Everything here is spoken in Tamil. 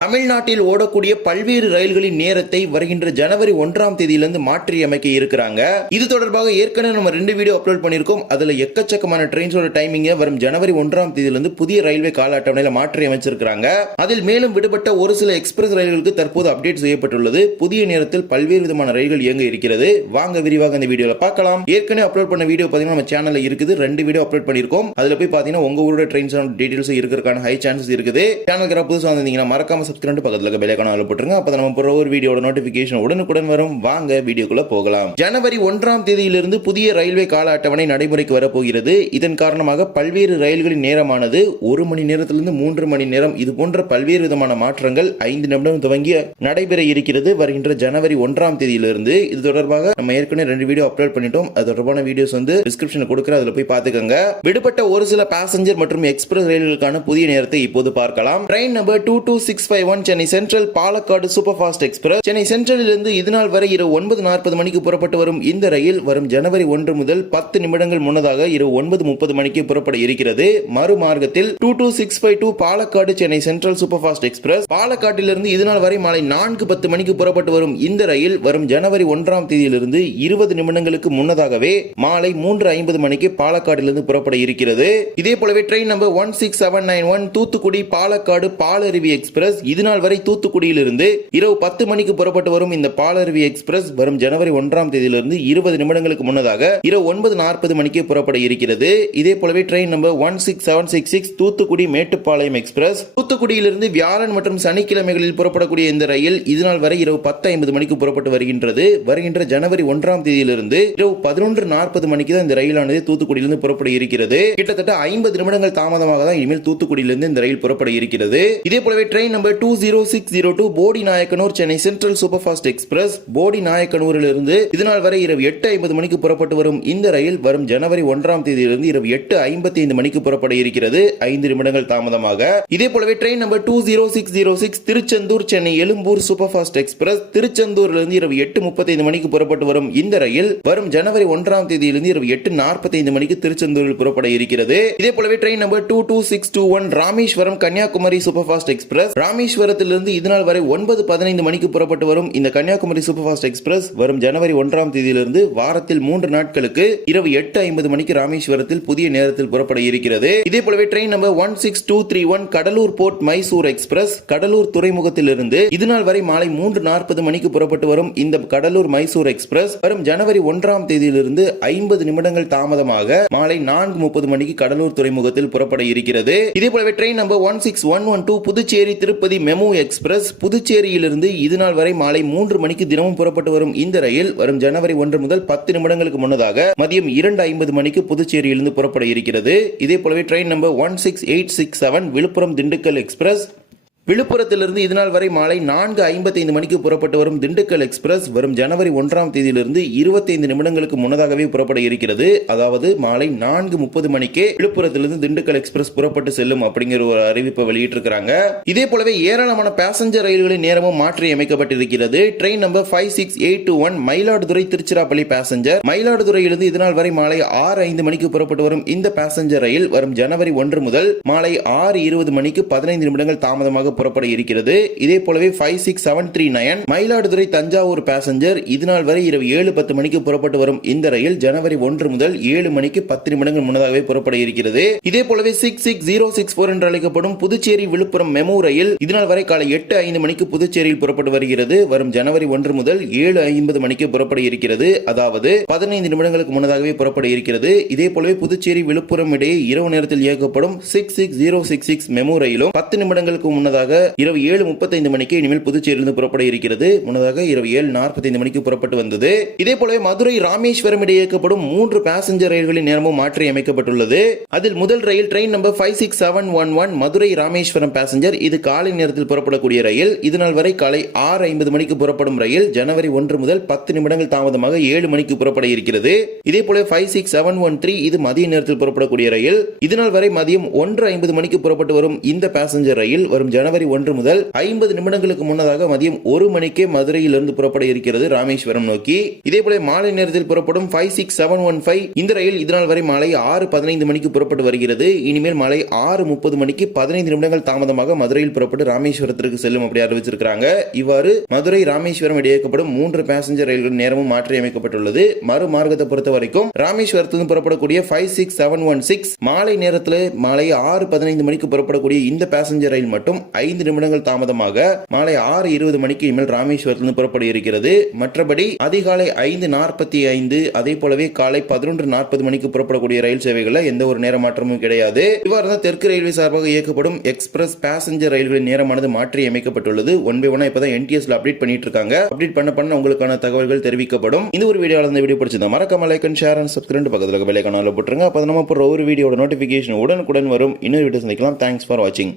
தமிழ்நாட்டில் ஓடக்கூடிய பல்வேறு ரயில்களின் நேரத்தை வருகின்ற ஜனவரி 1ஆம் தேதியிலிருந்து மாற்றி அமைக்க இருக்கிறாங்க. இது தொடர்பாக ஏற்கனவே நம்ம 2 வீடியோ அப்லோட் பண்ணியிருக்கோம். அதுல எக்கச்சக்கமான ட்ரெயின்ஸோட டைமிங்க வரும் ஜனவரி 1ஆம் தேதியிலிருந்து புதிய ரயில்வே கால அட்டவணையில மாற்றி அமைச்சிருக்காங்க. அதில் மேலும் விடுபட்ட ஒரு சில எக்ஸ்பிரஸ் ரயில்களுக்கு தற்போது அப்டேட் செய்யப்பட்டுள்ளது. புதிய நேரத்தில் பல்வேறு விதமான ரயில்கள் இயங்க இருக்கிறது. வாங்க விரிவாக இந்த வீடியோல பார்க்கலாம். ஏற்கனவே அப்லோட் பண்ண வீடியோ பாத்தீங்கன்னா நம்ம சேனல்ல இருக்குது. 2 வீடியோ அப்லோட் பண்ணியிருக்கோம். அதுல போய் பாத்தீங்கன்னா உங்க ஊரோட ட்ரெயின்ஸ் டீடைல்ஸ் இருக்கிறதுக்கான ஹை சான்சஸ் இருக்குது. சேனலுக்கு புதுசா வந்தீங்கன்னா மறக்காம சப்ஸ்கிரைப் பக்கத்துல பெல் ஐகானை போட்டுருங்க. அப்பதான் நம்ம போற ஒரு வீடியோட நோட்டிபிகேஷன் உடனுக்குடன் வரும். வாங்க வீடியோக்குள்ள போகலாம். ஜனவரி 1ஆம் தேதியிலிருந்து புதிய ரயில்வே கால அட்டவணை நடைமுறைக்கு வரப்போகிறது. இதன் காரணமாக பல்வேறு ரயில்களின் நேரமானது 1 மணி நேரத்திலிருந்து 3 மணி நேரம் இது போன்ற பல்வேறு விதமான மாற்றங்கள் 5 நிமிடம் துவங்கி நடைபெற இருக்கிறது வருகின்ற ஜனவரி 1ஆம் தேதியிலிருந்து. இது தொடர்பாக நம்ம ஏற்கனவே 2 வீடியோ அப்லோட் பண்ணிட்டோம். அது தொடர்பான வீடியோஸ் டிஸ்கிரிப்ஷன்ல கொடுக்கிறேன். அதுல போய் பாத்துக்கங்க. விடுபட்ட ஒரு சில பேசஞ்சர் மற்றும் எக்ஸ்பிரஸ் ரயில்களுக்கான புதிய நேரத்தை இப்போது பார்க்கலாம். Train number 22651 Chennai Central Palakkad super fast express Chennai சென்ட்ரலில் இருந்து இதுநாள் வரை இரவு 9:40 மணிக்கு புறப்பட்டு வரும் இந்த ரயில் வரும் ஜனவரி 1 முதல் 10 நிமிடங்கள் முன்னதாக இரவு 9:30 மணிக்கு புறப்பட இருக்கிறது. மறுமார்க்கத்தில் 22652 Palakkad Chennai Central super fast express பாலக்காட்டிலிருந்து இதுநாள் வரை மாலை 4:10 மணிக்கு புறப்பட்டு வரும் இந்த ரயில் வரும் ஜனவரி 1ஆம் தேதியிலிருந்து 20 நிமிடங்களுக்கு முன்னதாகவே மாலை 3:50 மணிக்கு பாலக்காட்டிலிருந்து புறப்பட இருக்கிறது. இதே போலவே train number 16791 Thoothukudi Palakkad Palaruvi express இதுநாள் வரை தூத்துக்குடியிலிருந்து இரவு 10 மணிக்கு புறப்பட்டு வரும் இந்த பாலருவி எக்ஸ்பிரஸ் வரும் ஜனவரி 1ஆம் தேதியிலிருந்து 20 நிமிடங்களுக்கு முன்னதாக இரவு 9:40 மணிக்கு புறப்பட இருக்கிறது. இதே போலவே train number 16766 Thoothukudi Mettupalayam express தூத்துக்குடியிலிருந்து வியாழன் மற்றும் சனிக்கிழமைகளில் புறப்படக்கூடிய இந்த ரயில் இதுநாள் வரை இரவு 10:50 மணிக்கு புறப்பட்டு வருகின்றது. வருகின்ற ஜனவரி 1ஆம் தேதியிலிருந்து இரவு 11:40 மணிக்கு தான் இந்த ரயிலானது தூத்துக்குடியிலிருந்து புறப்பட இருக்கிறது. கிட்டத்தட்ட 50 நிமிடங்கள் தாமதமாக தான் இனிமேல் தூத்துக்குடியிலிருந்து இந்த ரயில் புறப்பட இருக்கிறது. இதே போலவே train number 20602 Bodi Nayakkanur Chennai Central super fast express Bodi நாயக்கனூரிலிருந்து இதுநாள் வரை இரவு 8:50 மணிக்கு புறப்பட்டு வரும் இந்த ரயில் வரும் ஜனவரி 1ஆம் தேதியிலிருந்து இரவு 8:55 மணிக்கு புறப்பட இருக்கிறது. 5 நிமிடங்கள் தாமதமாக. இதே போலவே train number 20606 Tiruchendur Chennai Egmore super fast express திருச்செந்தூரிலிருந்து இரவு 8:35 மணிக்கு புறப்பட்டு வரும் இந்த ரயில் வரும் ஜனவரி 1ஆம் தேதியிலிருந்து இரவு 8:45 மணிக்கு திருச்செந்தூரில் புறப்பட இருக்கிறது. இதே போலவே train number 22621 Rameswaram Kanyakumari super fast express ராமேஸ்வரத்திலிருந்து இதுநாள் வரை 9:15 மணிக்கு புறப்பட்டு வரும் இந்த கன்னியாகுமரி சூப்பர் ஃபாஸ்ட் எக்ஸ்பிரஸ் வரும் ஜனவரி 1ஆம் தேதியிலிருந்து வாரத்தில் 3 நாட்களுக்கு இரவு 8:50 மணிக்கு ராமேஸ்வரத்தில் புதிய நேரத்தில் புறப்பட இருக்கிறது. இதே போலவே train number 16231 Cuddalore port Mysore express Cuddalore துறைமுகத்திலிருந்து இதுநாள் வரை மாலை 3:40 மணிக்கு புறப்பட்டு வரும் இந்த கடலூர் மைசூர் எக்ஸ்பிரஸ் வரும் ஜனவரி 1ஆம் தேதியிலிருந்து 50 நிமிடங்கள் தாமதமாக மாலை 4:30 மணிக்கு கடலூர் துறைமுகத்தில் புறப்பட இருக்கிறது. இதே போலவே train number 16112 Puducherry Tirupati MEMU express புதுச்சேரியிலிருந்து இதுநாள் வரை மாலை 3 மணிக்கு தினமும் புறப்பட்டு வரும் இந்த ரயில் வரும் ஜனவரி 1 முதல் 10 நிமிடங்களுக்கு முன்னதாக மதியம் 2:50 மணிக்கு புதுச்சேரியிலிருந்து புறப்பட இருக்கிறது. இதே போலவே train number 16867 Villupuram Dindigul express விழுப்புரத்திலிருந்து இதுநாள் வரை மாலை 4:55 மணிக்கு புறப்பட்டு வரும் திண்டுக்கல் எக்ஸ்பிரஸ் வரும் ஜனவரி 1ஆம் தேதியிலிருந்து 25 நிமிடங்களுக்கு முன்னதாகவே புறப்பட இருக்கிறது. அதாவது மாலை 4:30 மணிக்கே விழுப்புரத்திலிருந்து திண்டுக்கல் எக்ஸ்பிரஸ் புறப்பட்டு செல்லும் அப்படிங்கிற ஒரு அறிவிப்பை வெளியிட்டிருக்கிறாங்க. இதே போலவே ஏராளமான பேசஞ்சர் ரயில்களின் நேரமும் மாற்றி அமைக்கப்பட்டிருக்கிறது. Train number 56821 Mayiladuthurai Tiruchirappalli passenger மயிலாடுதுறையிலிருந்து இதுநாள் வரை மாலை 6:05 மணிக்கு புறப்பட்டு வரும் இந்த பேசஞ்சர் ரயில் வரும் ஜனவரி 1 முதல் மாலை 6:20 மணிக்கு 15 நிமிடங்கள் தாமதமாக புறப்பட இருக்கிறது. இதே போலவே 56739 மயிலாடுதுறை தஞ்சாவூர் பேசஞ்சர் இதுநாள் வரை இரவு 7:10 மணிக்கு புறப்பட்டு வரும் இந்த ரயில் ஜனவரி 1 முதல் 7 மணிக்கு 10 நிமிடங்கள் முன்னதாகவே புறப்பட இருக்கிறது. இதே போலவே 66064 என்று அழைக்கப்படும் புதுச்சேரி விழுப்புரம் மெமு ரயில் இதுநாள் வரை காலை 8:05 மணிக்கு புதுச்சேரியில் புறப்பட்டு வருகிறது. வரும் ஜனவரி 1 முதல் 7:50 மணிக்கு புறப்பட இருக்கிறது. அதாவது 15 நிமிடங்களுக்கு முன்னதாகவே புறப்பட இருக்கிறது. இதே போலவே புதுச்சேரி விழுப்புரம் இடையே இரவு நேரத்தில் இயக்கப்படும் 66066 மெமு ரயிலும் 10 நிமிடங்களுக்கு முன்னதாக இரவு 7:35 மணிக்கு இனிமேல் புதுச்சேரியிலிருந்து புறப்பட இருக்கிறது. முன்னதாக இரவு 7:45 மணிக்கு புறப்பட்டு வந்தது. இதே போலவே மதுரை ராமேஸ்வரம் இடையே இயக்கப்படும் 3 பேசஞ்சர் ரயில்களின் நேரமும் மாற்றி அமைக்கப்பட்டுள்ளது. அதில் முதல் ரயில் train number 56711 Madurai Rameswaram passenger இது காலை நேரத்தில் புறப்படக்கூடிய ரயில். இதுநாள் வரை காலை 6:50 மணிக்கு புறப்படும் ரயில் ஜனவரி 1 முதல் 10 நிமிடங்கள் தாமதமாக 7 மணிக்கு புறப்பட இருக்கிறது. இதே போல 56713 இது மதிய நேரத்தில் புறப்படக்கூடிய ரயில். இதுநாள் வரை மதியம் 1:50 மணிக்கு புறப்பட்டு வரும் இந்த பேசஞ்சர் ரயில் வரும் ஜனவரி ஜனவரி 1 முதல் 50 நிமிடங்களுக்கு முன்னதாக மதியம் 1 மணிக்கே மதுரையிலிருந்து புறப்பட இருக்கிறது ராமேஸ்வரம் நோக்கி. இதே போல மாலை நேரத்தில் புறப்படும் 56715 இந்த ரயில் இதனால் வரை மாலை 6:15 மணிக்கு புறப்பட்டு வருகிறது. இனிமேல் மாலை 6:30 மணிக்கு 15 நிமிடங்கள் தாமதமாக மதுரையில் புறப்பட்டு ராமேஸ்வரத்திற்கு செல்லும் அப்படி அறிவிச்சிருக்காங்க. இவ்வாறு மதுரை ராமேஸ்வரம் இடையேக்கப்படும் 3 பேசஞ்சர் ரயில்கள் நேரமும் மாற்றி அமைக்கப்பட்டுள்ளது. மறு மார்க்கத்தை பொறுத்த வரைக்கும் ராமேஸ்வரத்திலிருந்து புறப்படக்கூடிய 56716 மாலை நேரத்தில் மாலை 6:15 மணிக்கு புறப்படக்கூடிய இந்த பேசஞ்சர் ரயில் மட்டும் 5 நிமிடங்கள் தாமதமாக மாலை 6:20 மணிக்கு இனிமேல் ராமேஸ்வரத்திலிருந்து புறப்பட இருக்கிறது. மற்றபடி அதிகாலை 5:45 அதே போலவே காலை 11:40 மணிக்கு புறப்படக்கூடிய ரயில் சேவைகள்ல எந்த ஒரு நேர மாற்றமும் கிடையாது. இவ்வாறு தான் தெற்கு ரயில்வே சார்பாக இயக்கப்படும் எக்ஸ்பிரஸ் பேசஞ்சர் ரயில்களின் நேரமானது மாற்றி அமைக்கப்பட்டுள்ளது. ஒன் பை ஒன்னா இப்பதான் NTSல அப்டேட் பண்ணிட்டு இருக்காங்க. அப்டேட் பண்ண உங்களுக்கான தகவல்கள் தெரிவிக்கப்படும். இந்த ஒரு வீடியோல இந்த வீடியோ பிடிச்சிருந்தா மறக்காம like and share and subscribe பக்கத்துல பெல் ஐகானை போட்டுருங்க. அப்ப நம்ம போற ஒரு வீடியோட நோட்டிபிகேஷன் உடனுக்குடன் வரும். இன்னொரு வீடியோ சந்திக்கலாம். தேங்க்ஸ் ஃபார் வாட்சிங்.